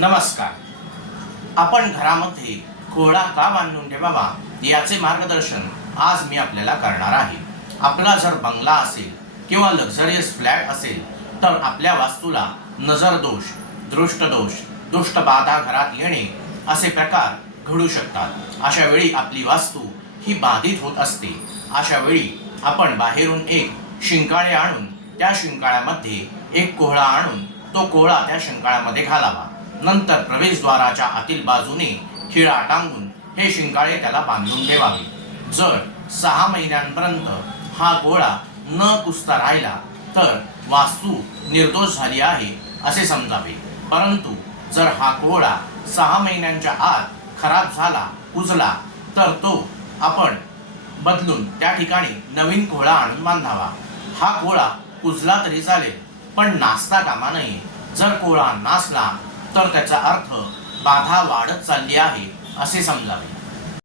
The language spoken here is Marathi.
नमस्कार. आपण घरामध्ये कोहळा का बांधून ठेवावा याचे मार्गदर्शन आज मी आपल्याला करणार आहे. आपला जर बंगला असेल किंवा लक्झरियस फ्लॅट असेल तर आपल्या वास्तूला नजर दोष दृष्टदोष दुष्टबाधा घरात येणे असे प्रकार घडू शकतात. अशा वेळी आपली वास्तू ही बाधित होत असते. अशा वेळी आपण बाहेरून एक शिंकाळे आणून त्या शिंकाळ्यामध्ये एक कोहळा आणून तो कोहळा त्या शिंकाळ्यामध्ये घालावा. नंतर प्रवेशद्वाराच्या आतील बाजूने खिळा टांगून हे शिंकाळे त्याला बांधून ठेवावे. जर सहा महिन्यांपर्यंत हा गोळा न कुसता राहिला तर वास्तू निर्दोष झाली आहे असे समजावे. परंतु जर हा कोहळा सहा महिन्यांच्या आत खराब झाला कुजला तर तो आपण बदलून त्या ठिकाणी नवीन कोहळा आणून बांधावा. हा कोहळा कुजला तरी चालेल पण नाचता कामा नये. जर कोहळा नाचला तर त्याचा अर्थ बाधा वाढत चालली आहे असे समजावे.